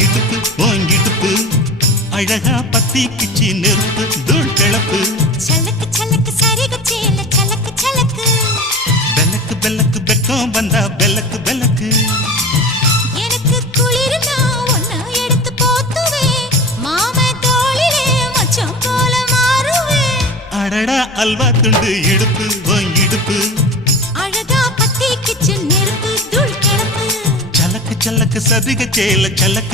இடுப்பு உன் இடுப்பு அழகா பத்திக்குச்சி நெருப்பு தூள் கிளப்பு சலக்கு சலக்கு சரிக சேல சலக்கு சலக்கு பெலக்கு பெலக்கு பெக்கம் வந்தா பெலக்கு பெலக்கு எனக்கு குளிர்னா ஒன்ன எடுத்து போத்துவே மாம தோளிலே மச்சான் போல மாறுவே அடடா அல்வா துண்டு இடுப்பு உன் இடுப்பு அழகா பத்திக்குச்சி நெருப்பு தூள் கிளப்பு சலக்கு சலக்கு சதிக சேல சலக்கு